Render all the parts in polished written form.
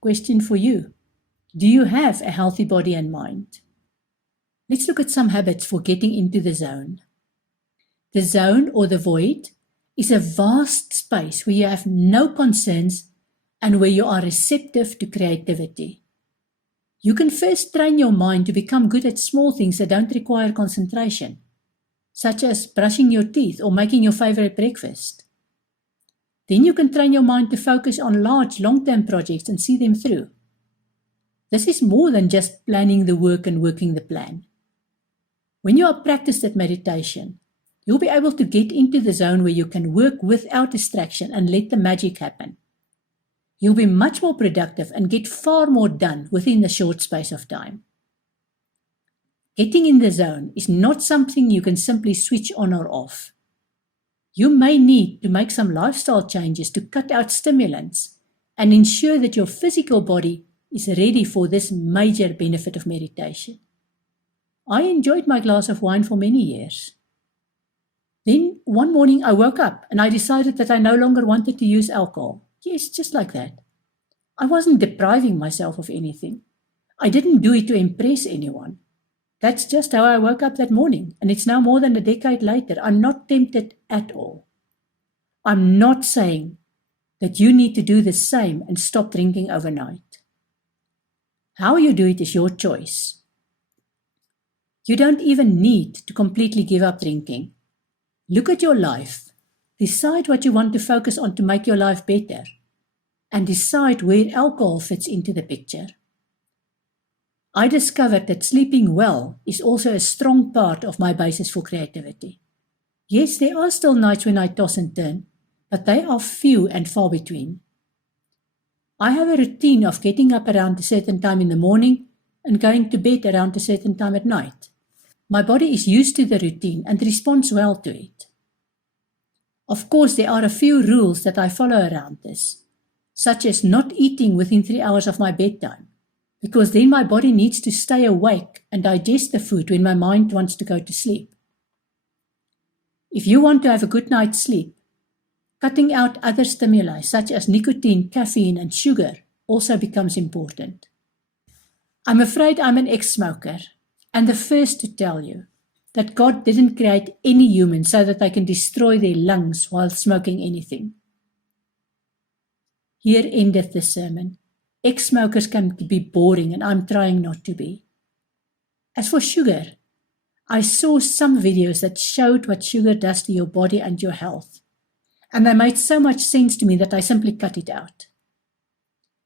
Question for you. Do you have a healthy body and mind? Let's look at some habits for getting into the zone. The zone or the void is a vast space where you have no concerns and where you are receptive to creativity. You can first train your mind to become good at small things that don't require concentration, such as brushing your teeth or making your favorite breakfast. Then you can train your mind to focus on large, long-term projects and see them through. This is more than just planning the work and working the plan. When you are practiced at meditation, you'll be able to get into the zone where you can work without distraction and let the magic happen. You'll be much more productive and get far more done within a short space of time. Getting in the zone is not something you can simply switch on or off. You may need to make some lifestyle changes to cut out stimulants and ensure that your physical body is ready for this major benefit of meditation. I enjoyed my glass of wine for many years. Then one morning I woke up and I decided that I no longer wanted to use alcohol. Yes, just like that. I wasn't depriving myself of anything. I didn't do it to impress anyone. That's just how I woke up that morning, and it's now more than a decade later. I'm not tempted at all. I'm not saying that you need to do the same and stop drinking overnight. How you do it is your choice. You don't even need to completely give up drinking. Look at your life. Decide what you want to focus on to make your life better, and decide where alcohol fits into the picture. I discovered that sleeping well is also a strong part of my basis for creativity. Yes, there are still nights when I toss and turn, but they are few and far between. I have a routine of getting up around a certain time in the morning and going to bed around a certain time at night. My body is used to the routine and responds well to it. Of course, there are a few rules that I follow around this, such as not eating within 3 hours of my bedtime, because then my body needs to stay awake and digest the food when my mind wants to go to sleep. If you want to have a good night's sleep, cutting out other stimuli such as nicotine, caffeine, and sugar also becomes important. I'm afraid I'm an ex-smoker, and the first to tell you that God didn't create any human so that they can destroy their lungs while smoking anything. Here endeth the sermon. Ex-smokers can be boring, and I'm trying not to be. As for sugar, I saw some videos that showed what sugar does to your body and your health, and they made so much sense to me that I simply cut it out.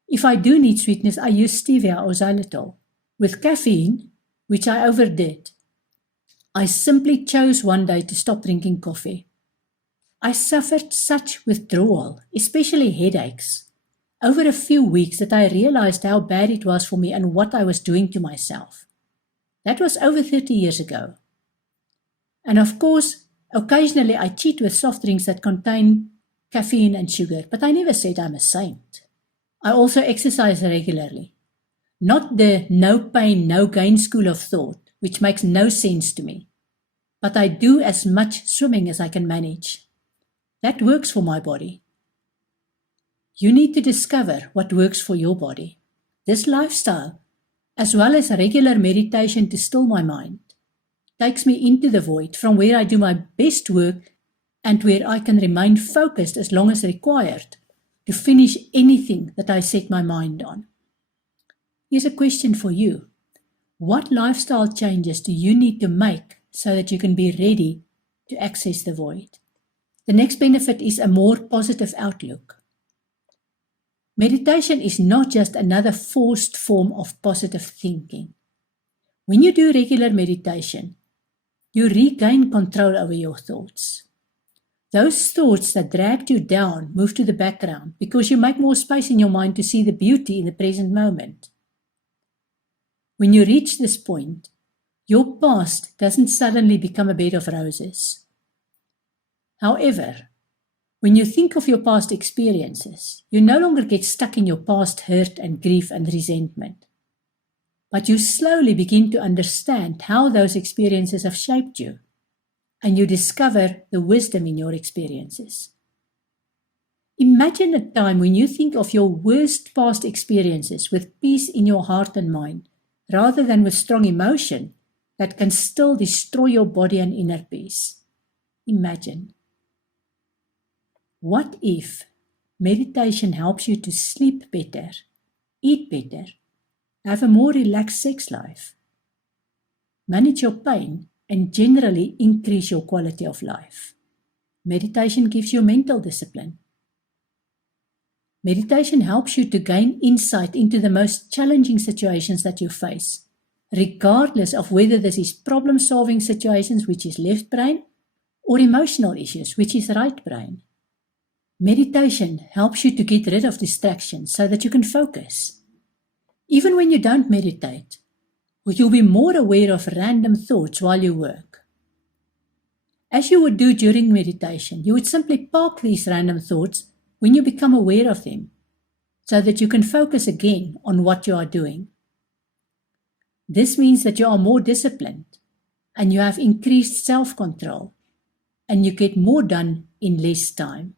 If I do need sweetness, I use stevia or xylitol. With caffeine, which I overdid, I simply chose one day to stop drinking coffee. I suffered such withdrawal, especially headaches, over a few weeks that I realized how bad it was for me and what I was doing to myself. That was over 30 years ago. And of course, occasionally I cheat with soft drinks that contain caffeine and sugar, but I never said I'm a saint. I also exercise regularly. Not the no pain, no gain school of thought, which makes no sense to me. But I do as much swimming as I can manage. That works for my body. You need to discover what works for your body. This lifestyle, as well as regular meditation to still my mind, takes me into the void from where I do my best work and where I can remain focused as long as required to finish anything that I set my mind on. Here's a question for you. What lifestyle changes do you need to make so that you can be ready to access the void? The next benefit is a more positive outlook. Meditation is not just another forced form of positive thinking. When you do regular meditation, you regain control over your thoughts. Those thoughts that dragged you down move to the background because you make more space in your mind to see the beauty in the present moment. When you reach this point, your past doesn't suddenly become a bed of roses. However, when you think of your past experiences, you no longer get stuck in your past hurt and grief and resentment, but you slowly begin to understand how those experiences have shaped you, and you discover the wisdom in your experiences. Imagine a time when you think of your worst past experiences with peace in your heart and mind, rather than with strong emotion that can still destroy your body and inner peace. Imagine. What if meditation helps you to sleep better, eat better, have a more relaxed sex life, manage your pain, and generally increase your quality of life? Meditation gives you mental discipline. Meditation helps you to gain insight into the most challenging situations that you face, regardless of whether this is problem-solving situations, which is left brain, or emotional issues, which is right brain. Meditation helps you to get rid of distractions so that you can focus. Even when you don't meditate, you'll be more aware of random thoughts while you work. As you would do during meditation, you would simply park these random thoughts when you become aware of them, so that you can focus again on what you are doing. This means that you are more disciplined, and you have increased self-control, and you get more done in less time.